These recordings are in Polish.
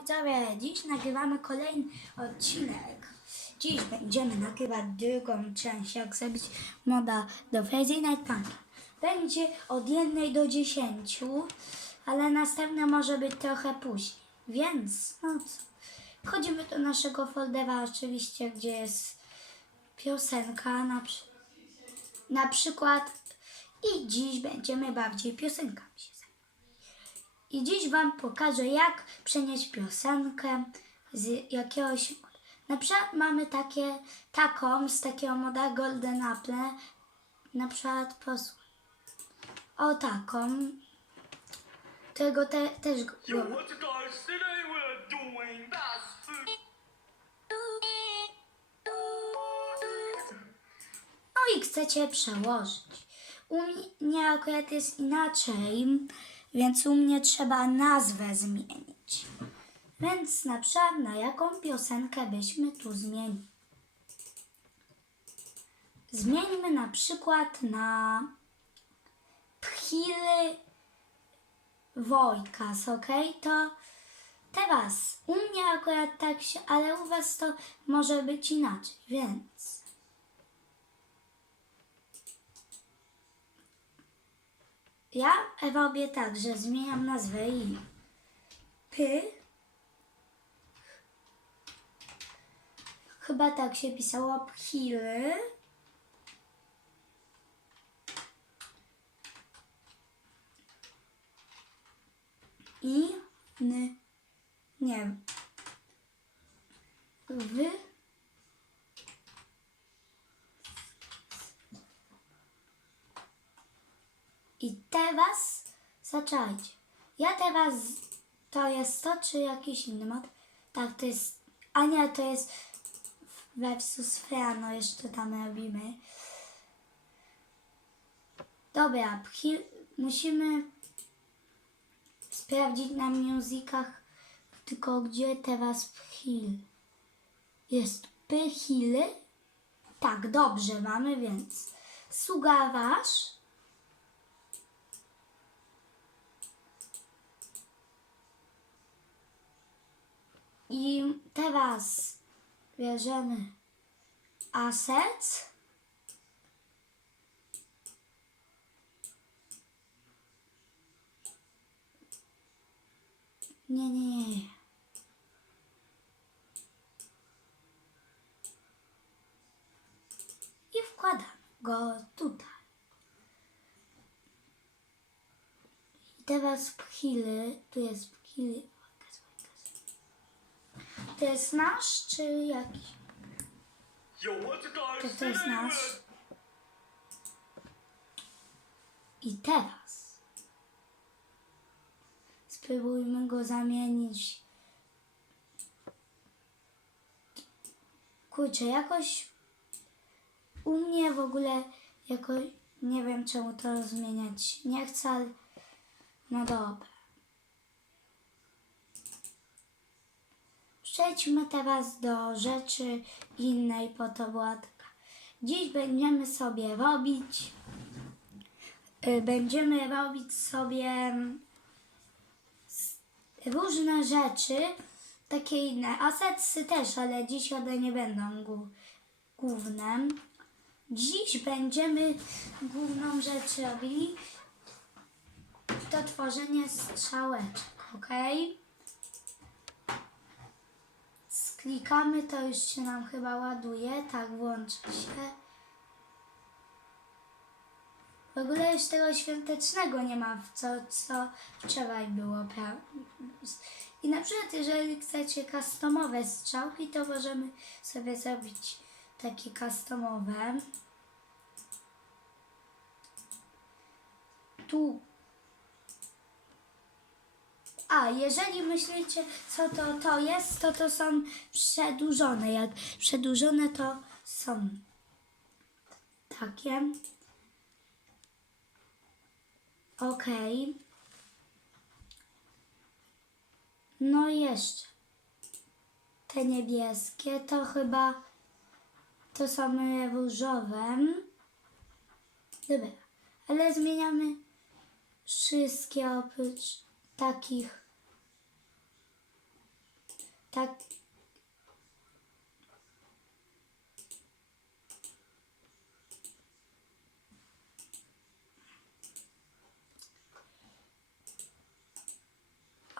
widzowie, dziś nagrywamy kolejny odcinek. Dziś będziemy nagrywać drugą część, jak zrobić moda do Crazy Night. Będzie od 1 do 10, ale następne może być trochę później. Więc, no co, wchodzimy do naszego foldera oczywiście, gdzie jest piosenka na, przy- na przykład i dziś będziemy bardziej piosenkami się. I dziś Wam pokażę, jak przenieść piosenkę z jakiegoś. Na przykład mamy takie, taką z takiego moda Golden Apple. Na przykład posłuchaj. O taką. Tego te, też go. No i chcecie przełożyć. U mnie akurat jest inaczej, więc u mnie trzeba nazwę zmienić. Więc na przykład na jaką piosenkę byśmy tu zmienili? Zmieńmy na przykład na Phil Wojkas, ok? To teraz u mnie akurat tak się, ale u was to może być inaczej, więc Ja robię tak, że zmieniam nazwę i P. Chyba tak się pisało Phil. I N. Nie. W. I teraz zaczajcie. Ja teraz to jest to, czy jakiś inny mod? Tak, to jest. A nie, to jest versus Freano, jeszcze tam robimy. Dobra, musimy sprawdzić na muzykach, tylko gdzie teraz Phil? Jest Phil? Tak, dobrze mamy, więc sugawasz. I teraz bierzemy assets. Nie, nie, nie. I wkładamy go tutaj. I teraz pchily, tu jest pchily. To jest nasz, czy called? To to jest nasz. I teraz spróbujmy go zamienić. Kurczę, jakoś u mnie w ogóle jakoś nie wiem czemu to zmieniać. Nie chcę, ale no dobra. Przejdźmy teraz do rzeczy innej, po to taka. Dziś będziemy sobie robić y, będziemy robić sobie mm, różne rzeczy, takie inne. Asetsy też, ale dziś one nie będą głó- główne. Dziś będziemy główną rzecz robili to tworzenie strzałeczek, ok? Sklikamy, to już się nam chyba ładuje. Tak, włączy się. W ogóle już tego świątecznego nie ma, co, co wczoraj było. I na przykład, jeżeli chcecie customowe strzałki, to możemy sobie zrobić takie customowe. Tu. A, jeżeli myślicie, co to, to jest, to to są przedłużone. Jak przedłużone, to są takie. Okej. No i jeszcze. Te niebieskie to chyba to są różowe. Dobra, ale zmieniamy wszystkie oprócz takich tak.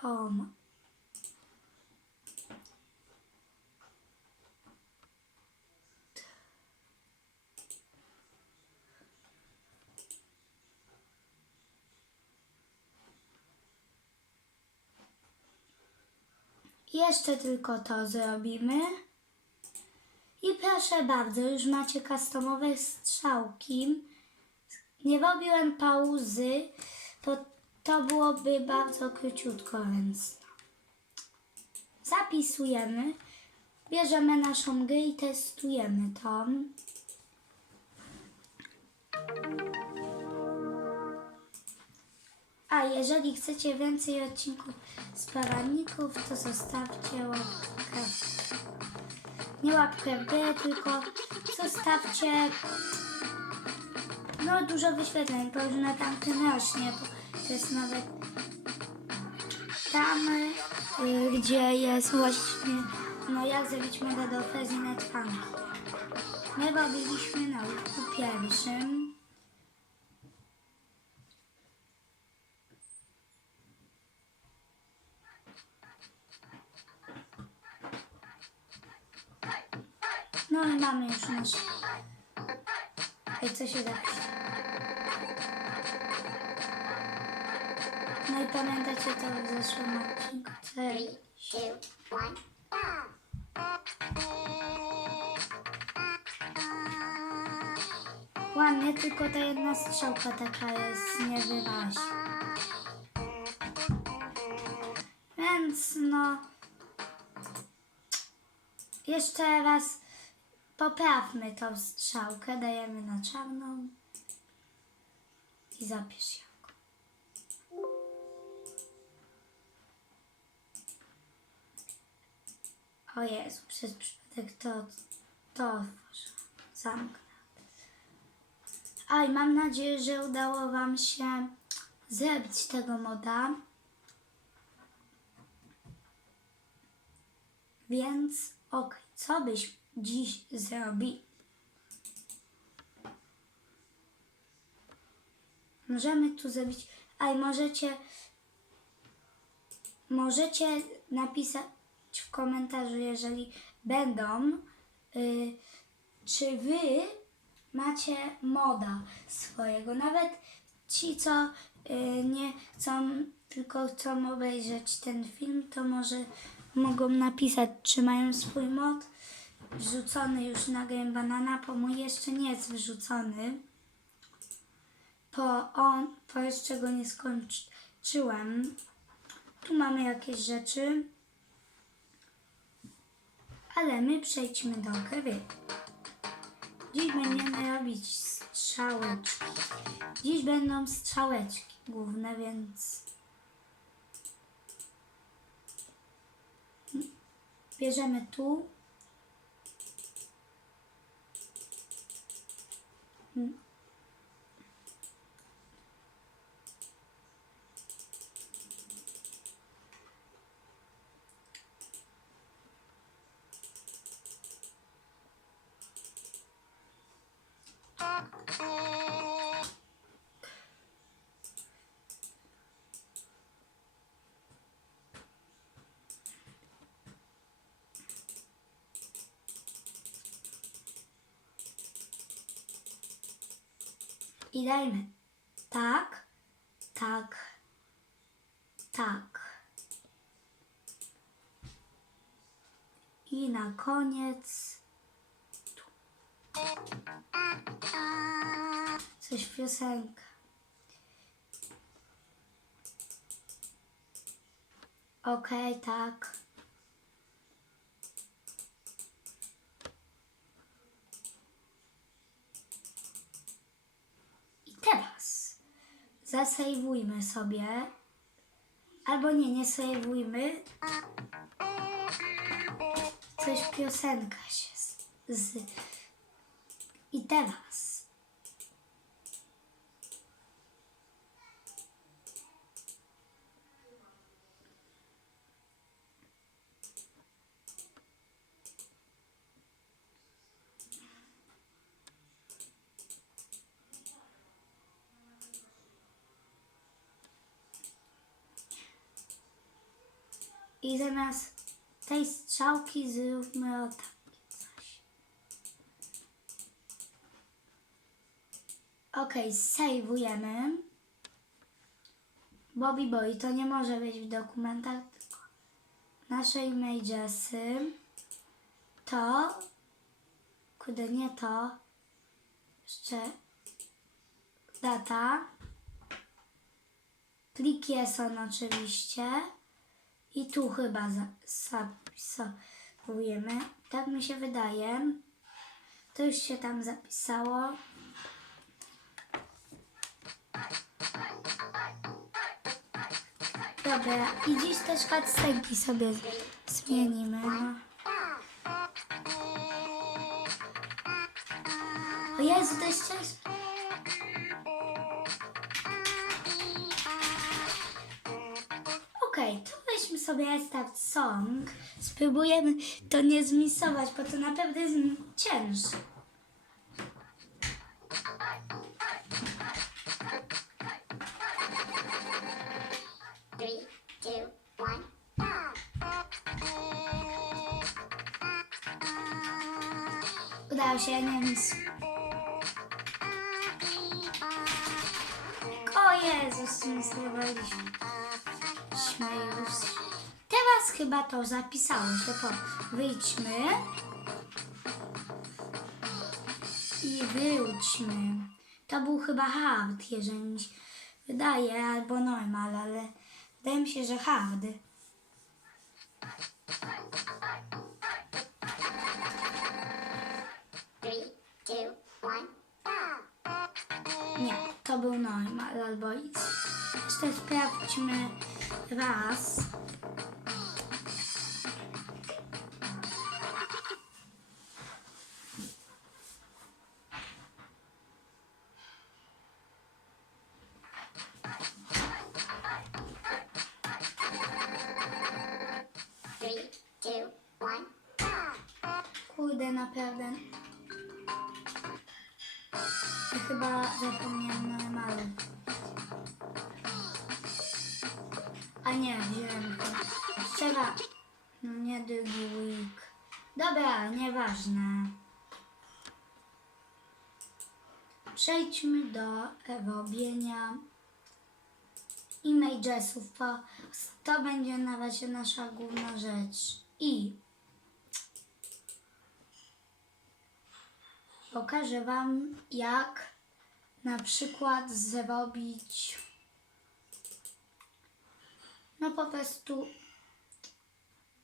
O, Jeszcze tylko to zrobimy. I proszę bardzo, już macie customowe strzałki. Nie robiłem pauzy, bo to byłoby bardzo króciutko, więc no. zapisujemy. Bierzemy naszą grę i testujemy to. A jeżeli chcecie więcej odcinków z poradników, to zostawcie łapkę. Nie łapkę w górę, tylko zostawcie no dużo wyświetleń, bo już na tamtym rośnie, bo to jest nawet tam, y, gdzie jest właśnie, no jak zrobić modę do Fezji Netfanki. My robiliśmy na łóżku pierwszym. No mamy już nasz... Ej, co się tak... No i pamiętacie to w zeszłym odcinku? Cześć. Ładnie, tylko ta jedna strzałka taka jest niewyraźna. Więc no... Jeszcze raz poprawmy tą strzałkę. Dajemy na czarną. I zapisz ją. O Jezu, przez przypadek to, to otworzę. Zamknę. A i mam nadzieję, że udało Wam się zrobić tego moda. Więc okej, co byś dziś zrobił? Możemy tu zrobić, a możecie możecie napisać w komentarzu, jeżeli będą, y, czy wy macie moda swojego. Nawet ci, co y, nie chcą, tylko chcą obejrzeć ten film, to może mogą napisać, czy mają swój mod wrzucony już na Game Banana, bo mój jeszcze nie jest wrzucony. Bo on, bo jeszcze go nie skończyłem. Tu mamy jakieś rzeczy. Ale my przejdźmy do gry. Dziś będziemy robić strzałeczki. Dziś będą strzałeczki główne, więc bierzemy tu. I dajmy tak, tak, tak. I na koniec. Coś piosenka. Okej, tak. I teraz zasejwujmy sobie. Albo nie, nie sejwujmy. Coś piosenka się z, z... I teraz. I zamiast tej strzałki zróbmy o takie coś. Okej, sejwujemy. Bobby Boy to nie może być w dokumentach, tylko nasze imagesy. To, kurde nie to, jeszcze data. Plik JSON oczywiście. I tu chyba za- zapisujemy. Tak mi się wydaje. To już się tam zapisało. Dobra, i dziś też cutscenki sobie zmienimy. No. O Jezu, to jest sobie start song. Spróbujemy to nie zmisować, bo to naprawdę jest cięższe. Three, two, one, go! Udało się, nie mis. Chyba to zapisało się. Po. Wyjdźmy. I wróćmy. To był chyba hard, jeżeli mi się wydaje, albo normal, ale wydaje mi się, że hard. Nie, to był normal albo easy. Jeszcze sprawdźmy raz. Naprawdę. Ja chyba zapomniałam normalu. A nie, wziąłem to. Trzeba. No nie week. Dobra, nieważne. Przejdźmy do robienia imagesów, bo to będzie na razie nasza główna rzecz. I pokażę Wam, jak na przykład zrobić no po prostu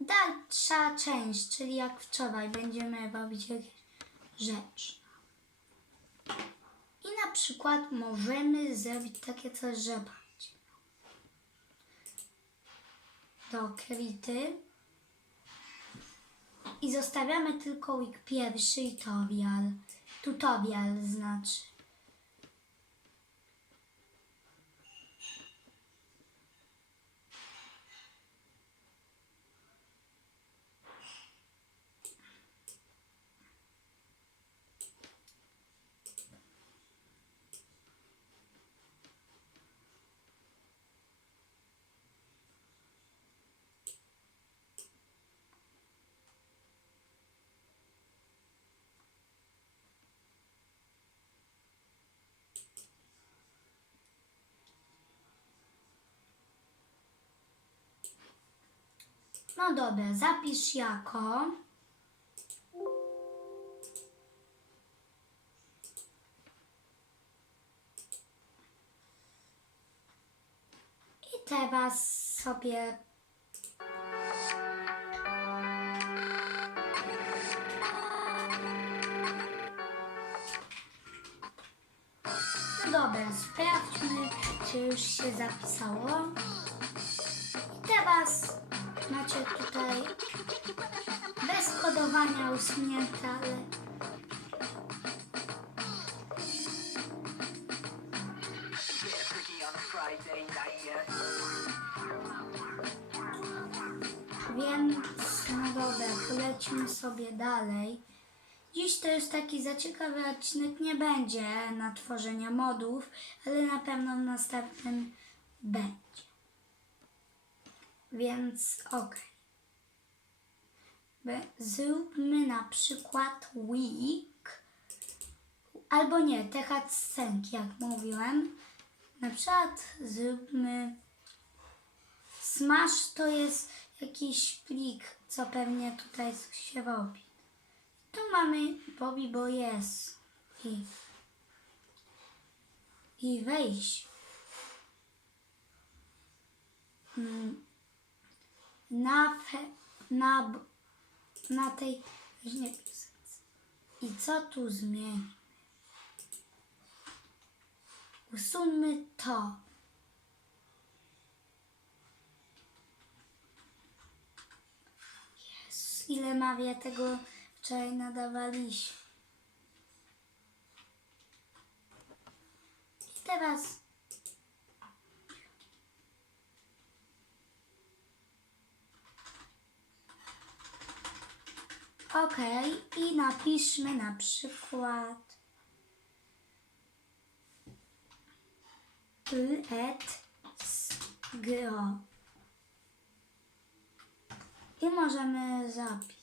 dalsza część, czyli jak wczoraj będziemy robić jakieś rzeczy. I na przykład możemy zrobić takie coś, że. Do krity. I zostawiamy tylko week pierwszy i tutorial. Tutorial znaczy. No dobra, zapisz jako. I teraz sobie dobra, sprawdźmy, czy już się zapisało. I teraz macie tutaj bez kodowania usunięte, ale. Więc no dobra, polećmy sobie dalej. Dziś to już taki za ciekawy odcinek nie będzie na tworzenie modów, ale na pewno w następnym będzie. Więc. Be- Zróbmy na przykład week. Albo nie, te cutscenki, jak mówiłem. Na przykład zróbmy Smash to jest jakiś plik, co pewnie tutaj się robi. Tu mamy Bobby Bo jest i, i wejść. Mm, Na, fe, na, na tej i co tu zmieni? Usuńmy to. Jezus, ile Maria tego wczoraj nadawaliśmy. I teraz Okej, i napiszmy na przykład Let's go. I możemy zapisać.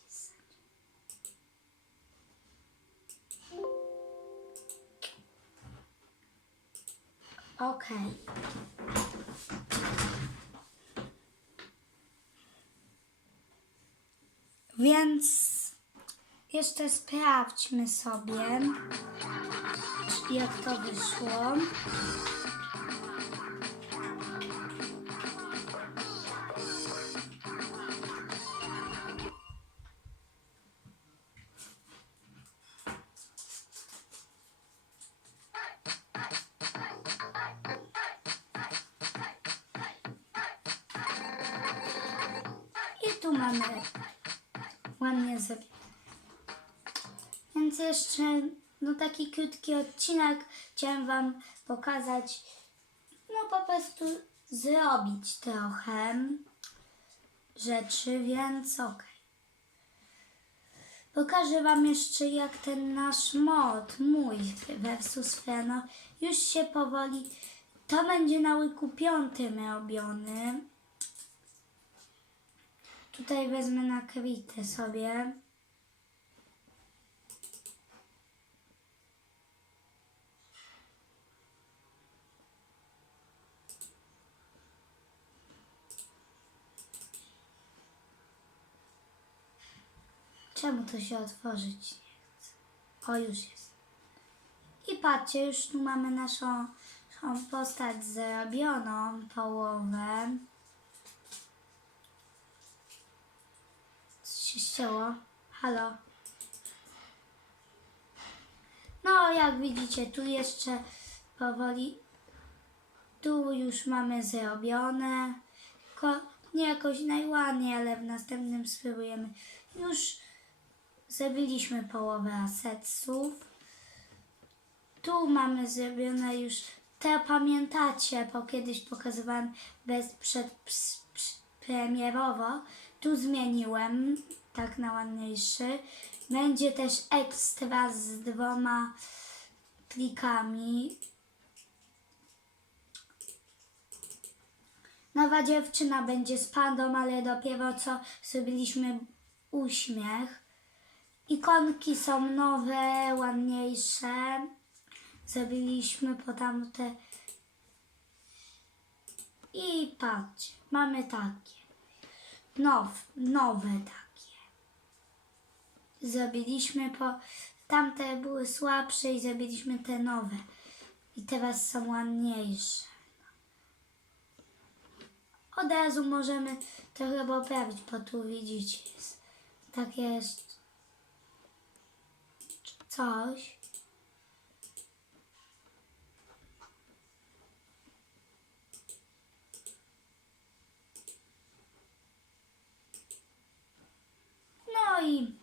Okej. Więc jeszcze sprawdźmy sobie, jak to wyszło. I tu mamy ładnie zrobione. Więc jeszcze no taki krótki odcinek chciałem Wam pokazać, no po prostu zrobić trochę rzeczy, więc okej. Pokażę Wam jeszcze jak ten nasz mod, mój versus Freno, już się powoli, to będzie na łyku piątym robiony. Tutaj wezmę na kwitę sobie. Czemu to się otworzyć? O, już jest. I patrzcie, już tu mamy naszą, naszą postać zrobioną, połowę. Co się ścięło? Halo? No, jak widzicie, tu jeszcze powoli, tu już mamy zrobione. Ko, nie jakoś najładniej, ale w następnym spróbujemy. Już zrobiliśmy połowę asetsów. Tu mamy zrobione już, te pamiętacie, bo kiedyś pokazywałam bez przed premierowo. Tu zmieniłem, tak na ładniejszy. Będzie też ekstra z dwoma plikami. Nowa dziewczyna będzie z pandą, ale dopiero co zrobiliśmy uśmiech. Ikonki są nowe, ładniejsze. Zrobiliśmy po tamte. I patrzcie, mamy takie. Now, nowe takie. Zrobiliśmy po. Tamte były słabsze i zrobiliśmy te nowe. I teraz są ładniejsze. Od razu możemy trochę poprawić, bo tu widzicie, jest, tak jest coś. No i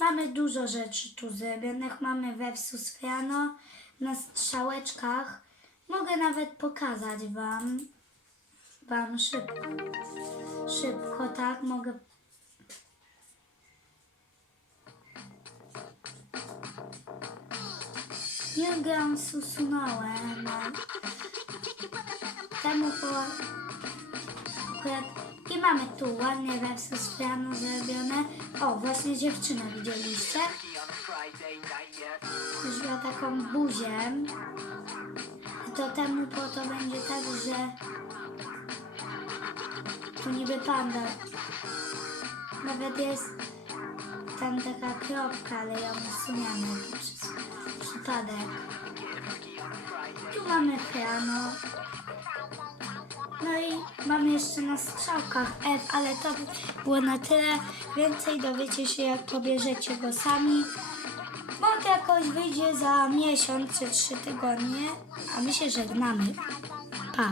mamy dużo rzeczy tu zrobionych. Mamy versus Frano na strzałeczkach. Mogę nawet pokazać Wam. Wam szybko. Szybko, tak? Mogę Jurgens usunąłem. Temu po... akurat i mamy tu ładnie versus piano zrobione. O, właśnie dziewczynę widzieliście? Już ma taką buzię. I to temu po to będzie tak, że tu niby panda. Nawet jest tam taka kropka, ale ją usuniemy przez przypadek. Tu mamy piano. No i mamy jeszcze na strzałkach F, ale to było na tyle. Więcej dowiecie się jak pobierzecie go sami. Mod jakoś wyjdzie za miesiąc czy trzy tygodnie, a my się żegnamy. Pa!